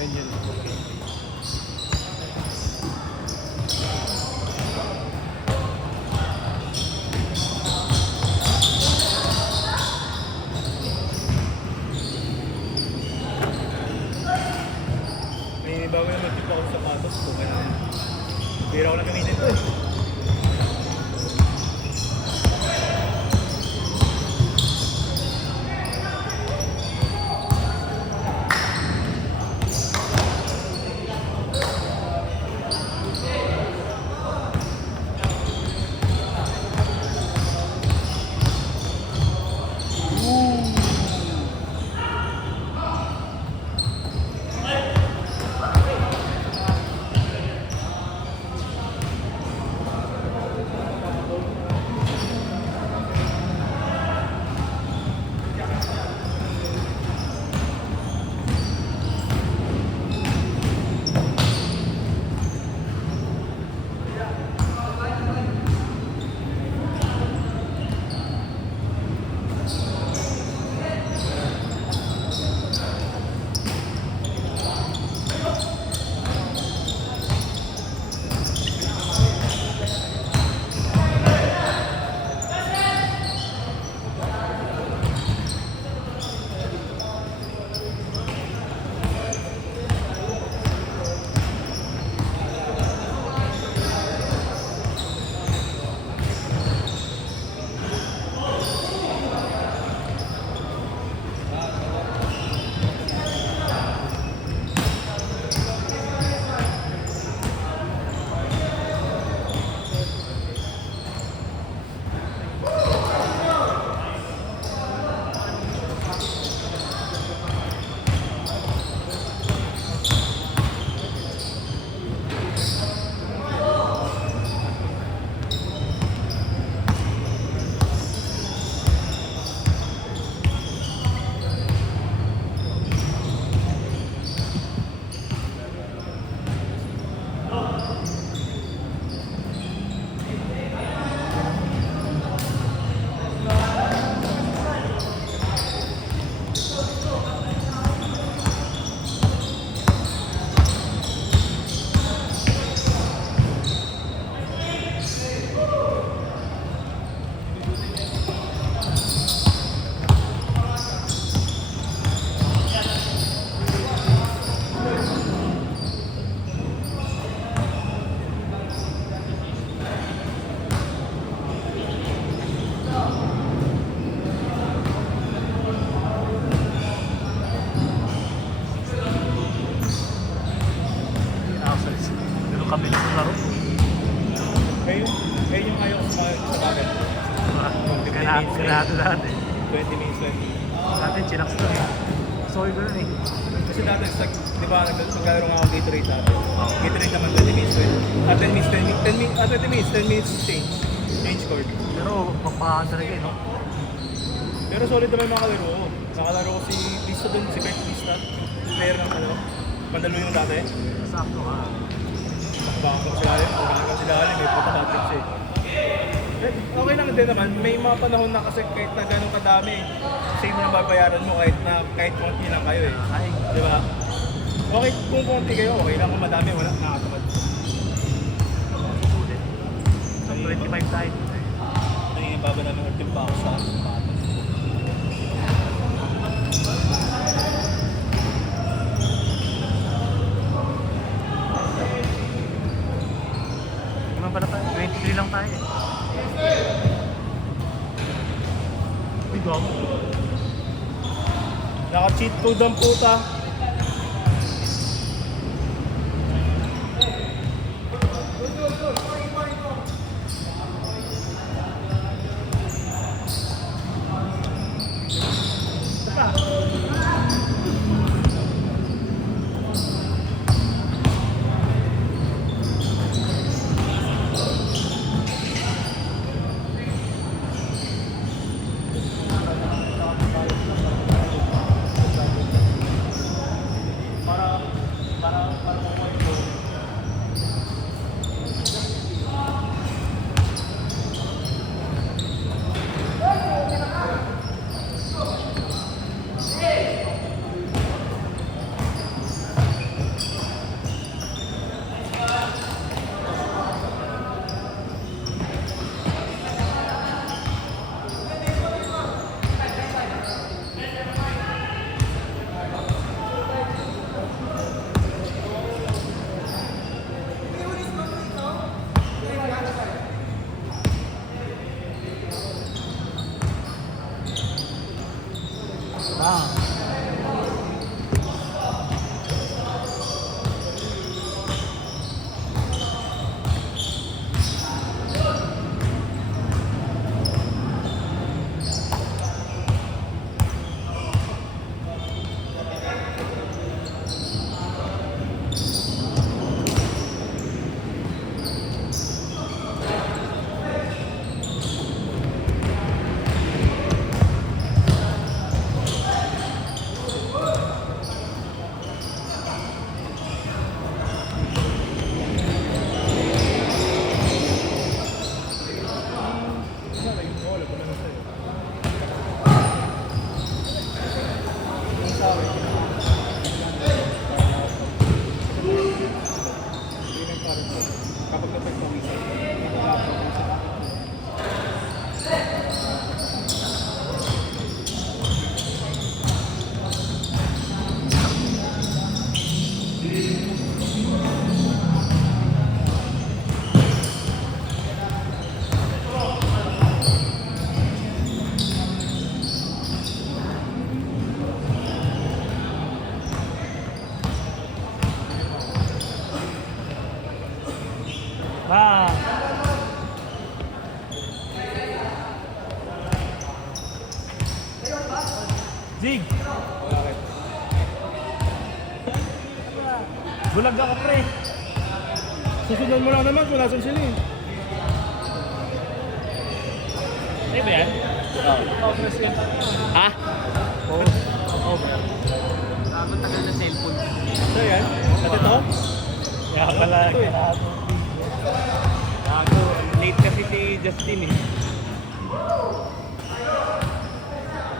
Engine. May bago naman tip ako sa sapatos ko. Kaya bira ko na gamitin ko eh. Ngayon yung ayaw ko sa bagay. Ganado dati. 20 minutes 20. Dati chinaks to eh. Soy girl eh. Kasi dati, di ba, nagkalaro nga ako Gatorade dati. Gatorade naman 20 minutes 20. 10 minutes, 20 minutes, 10 minutes change. Change court. Pero magpakaan talaga eh, no? Pero solid naman yung mga kalaro ko. Nakalaro ko si Lista dun, si Kurt Lista. Player ng ano, Mandalo yung dati. Sakto ka. Baka ko sila rin, may puta matrix eh. Okay lang din naman, may mga panahon na kasi kahit na ganun kadami, same na babayaran mo kahit konti lang kayo eh. Ay. Di ba? Okay, kung konti kayo, okay lang. Kung madami, wala nakakatamad. Ulit. So 25 tayo. Nangingin baba namin ultim pa ako sa sapatos. Naman pala tayo, 23 lang tayo eh. Uy, gawa. Naka-cheat code ang puta. Ba. Zig. Bakit? Bulag ako pre. Susunod mo lang naman kung nasan sila eh. Ano ba yan? Ha? Oo. Ang tagal na cellphone. So yan, at ito? Kaya pala. Ito eh. Gago. Late kasi si Justin eh.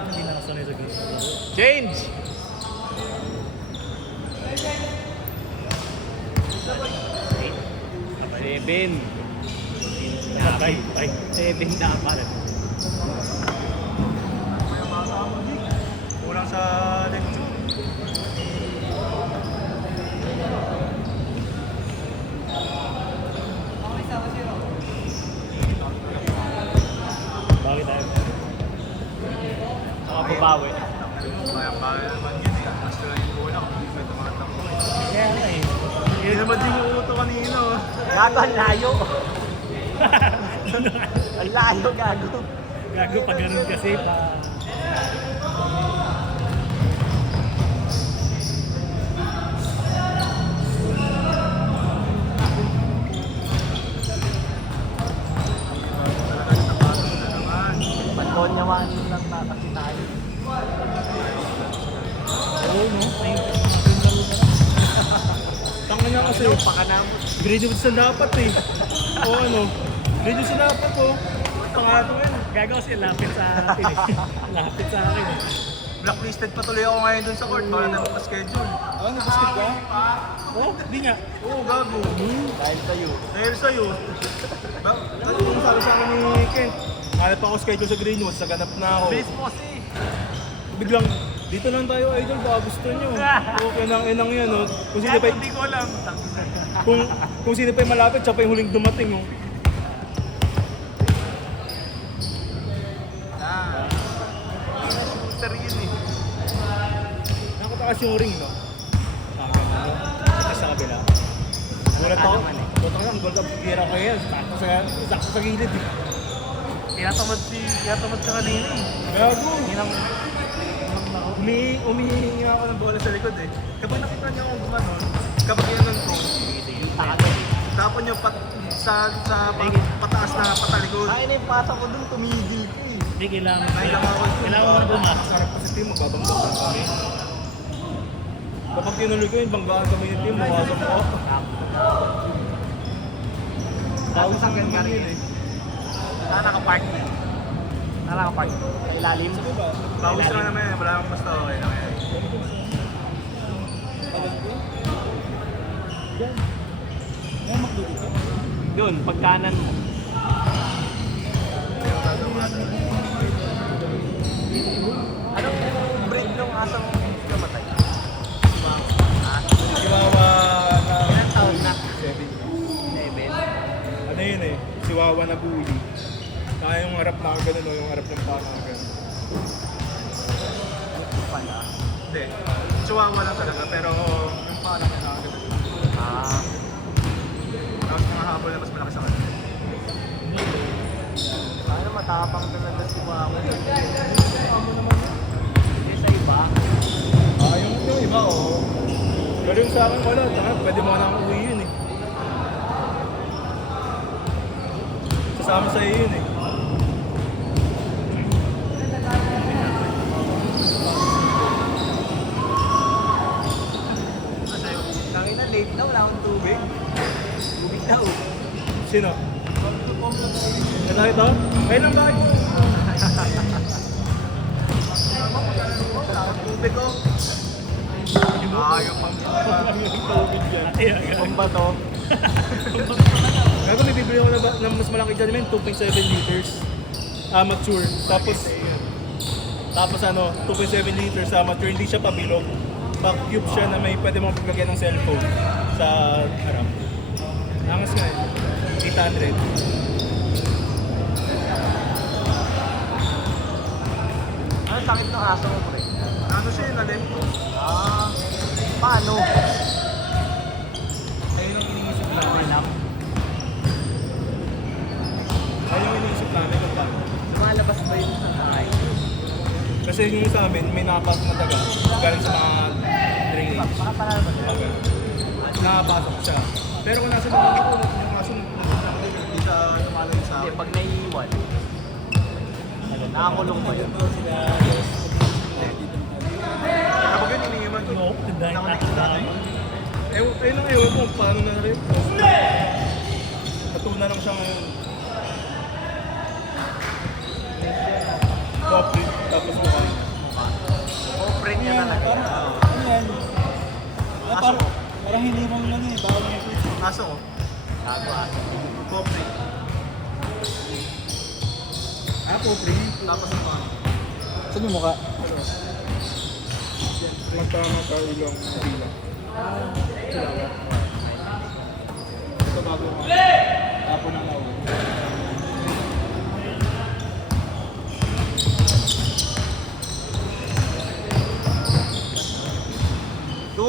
Hindi nakasanay sa gusto. Change! Seven. Patay, patay. Seven dapat. Kulang sa lecture. Bakit tayo? Nakababawi. Kaya naman yun eh. Mas ko lang yung kulang. Hindi pa tumatakbo eh. Kaya nga eh. Hindi naman di mo uto kanina oh. Gago, ang layo. Ang layo, gago. Gago pag ganun kasi pa. Pagkonya manin lang na kasi tayo. Oo no? Ayun. Tanga niya kasi. Pakanamot. Graduate sa dapat eh. O ano? Graduate sa dapat oh. Pangato yan. Gago kasi lapit sa akin eh. Lapit sa akin eh. Blacklisted pa tuloy ako ngayon dun sa court. Baka na pa-schedule. Ah, nag-basket ka? Oh, di nga. Oo, gago. Dahil sa'yo. Dahil sa'yo. Ano yung sabi sa akin ni Kent? Hanap ako schedule sa Greenwood, naganap na ako. Bilis mo kasi. Biglang, dito lang tayo idol, baka gusto nyo. Okay nang inang yan, no? Kung sino pa Hindi ko alam. kung sino pa yung malapit, siya pa yung huling dumating, no? Shooter yun eh. Nakatakas yung ring, no? Sabi mo, no? Ito sa kabila. Gulat ako. naman eh. Gulat ako, gulat ako, kira ko yan. Sakto sa gilid, eh. Tinatamad ka kanina eh. Gago. Hinang Umihingi ako ng bola sa likod, eh. Kapag nakita niyo akong gumanon, kapag yanan ko, takot. tapon niyo pataas na patalikod. Kaya na yung pasa ko dun, tumigil ka eh. Hindi kailangan. Kailangan ko bumas. Sarap kasi team, magbabanggaan kami. Kapag tinuloy ko yun, banggaan kami yung team, mawasok ko. Bawis ang ganyan yun eh. Saan nakapark? Saan nakapark? Sa ilalim? Bawis lang naman yun, wala akong basta okay lang yan. Doon, pagkanan mo. Anong breed ng asang namatay? Chihuahua na Ilang taon na? 7. 11. Ano yun eh, Chihuahua na bully. Saka yung harap na ganun o yung harap ng paa na ganun. Pala. Hindi, Chihuahua lang talaga pero yung paa lang na ganun. Ah. Tapos mga habol na mas malaki sa kanila. Sana matapang talaga si Mamo. Amo naman yun. Hindi sa iba. Ah, yung iba oh. Pero yung sa akin wala, pwede mo na akong uwi yun eh. Sasama sa'yo yun eh. Kami na late na, wala akong tubig. Tubig daw. Sino? Ito ito? Ayun lang bakit? Wala akong tubig oh. Ayaw pang tubig yan. Kung ba to? Gago may bibili ako na mas malaki dyan men, 2.7 liters. Mature. Tapos ano, 2.7 liters mature, hindi siya pabilog. back cube siya na may pwede mong paglagyan ng cellphone sa harap. Angas nga eh. 800. Ano sakit ng aso mo, pre? Ano siya yun, alin? Ah, paano? Ayun ang iniisip namin. Alam. Ayun ang iniisip namin kung paano. Lumalabas ba yun sa tayo? Kasi yung sa amin, may nakapasok na taga galing sa mga drainage. Baka panalo ba siya? Nakapasok siya. Pero kung nasa mga nakulot, yung kaso hindi siya lumalay sa Hindi, pag naiiwan, nakakulong ba yun? Kapag yun, iniiman ko. No, dahil nakakita. Ayun ang ewan ko paano na rin. Natuna lang siya ngayon. Coffee, tapos mukha. Operate niya talaga. Ano yan? Parang hindi mo lang eh. Bawal na ito. Aso ko. Gago aso. Coffee. Coffee. Tapos mukha. Saan yung mukha? Magtama ka ilong sa bilang. Sulawa. Ito bago mo. Tapo ng lawa.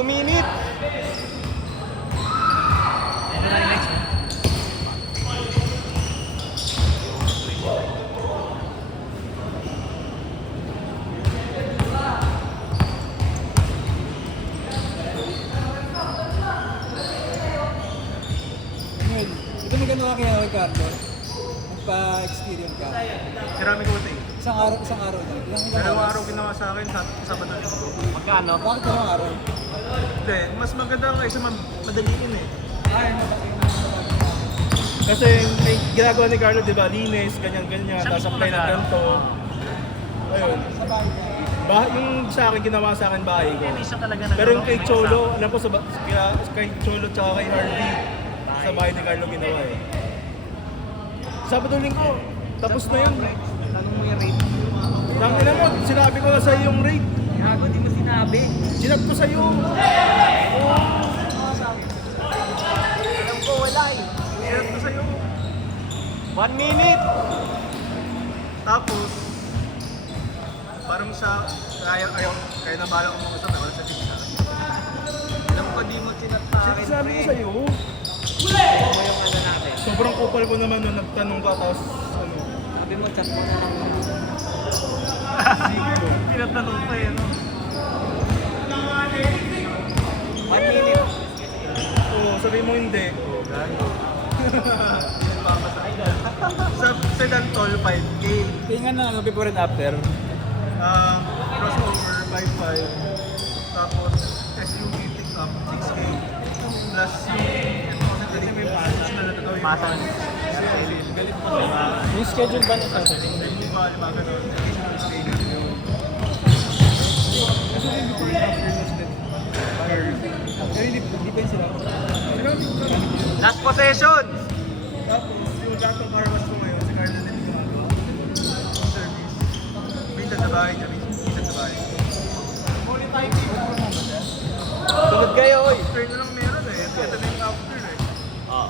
Minutes! Ano na yung next? Ito maganda ka kaya Ricardo. Magpa-experience ka. Ceramic coating. Isang araw lang. Ilang Dalawang oras? araw ginawa sa akin, Sabado na linggo. Magkano? Bakit dalawang araw? Hindi, mas maganda kaysa madaliin eh. Ay, Kasi may ginagawa ni Carlo, di ba, linis, ganyan-ganyan, Siya tapos mismo apply ng nag-aaral. ganito. Ayun. sa bahay ka. Yung sa akin, ginawa sa akin bahay ko. Hindi siya talaga Pero yung kay Cholo, alam ko kay Cholo tsaka kay Harvey, sa bahay ni Carlo ginawa eh. Sabado linggo, tapos na yun. Tanong mo yung rate. Tangina mo, sinabi ko na sa'yo yung rate. Gago, di mo sinabi. Sinab ko sa'yo. Alam ko, wala eh. Sinab ko sa'yo. 1 minute! Tapos, parang siya, kaya na balang ko mga wala sa tingin. Alam ko, di mo sinatakin. Sinabi ko sa'yo, Ano yung ano natin? sobrang kupal ko naman nung nagtanong ka, tapos ano, Sabi mo, chat mo na lang. pinatanong pa eh, no? 1 minute. Oo, sabi mo hindi. Oo, gano. Sa Dantol, 5K. Tingnan na ano before and after. Crossover, 5.5. Tapos, SUV pick-up, 6K. Plus yung Pasan. Yung schedule ba na sa atin? Hindi ba, lima ganun. 6K. Kasi yung before and after na sila. Pero hindi pa yun sila. Last possession! Tapos, yung dato carwash ko ngayon, si Carla din service. Minsan sa bahay niya, minsan sa bahay. Tulad kayo, oy! After na lang meron eh. Ito na yung after eh. Oh.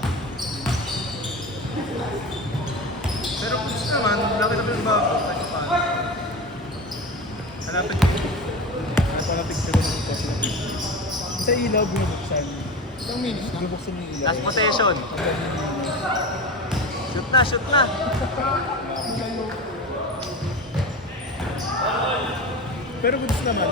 Pero kung gusto naman, laki na yung bago. Kahit paano. Hanapin ko. Kahit wala picture ko ng kasi. Sa ilaw, binubuksan. Ilang minutes na? Bubuksan yung ilaw. Last possession. Shoot na, shoot na! Pero kung gusto naman,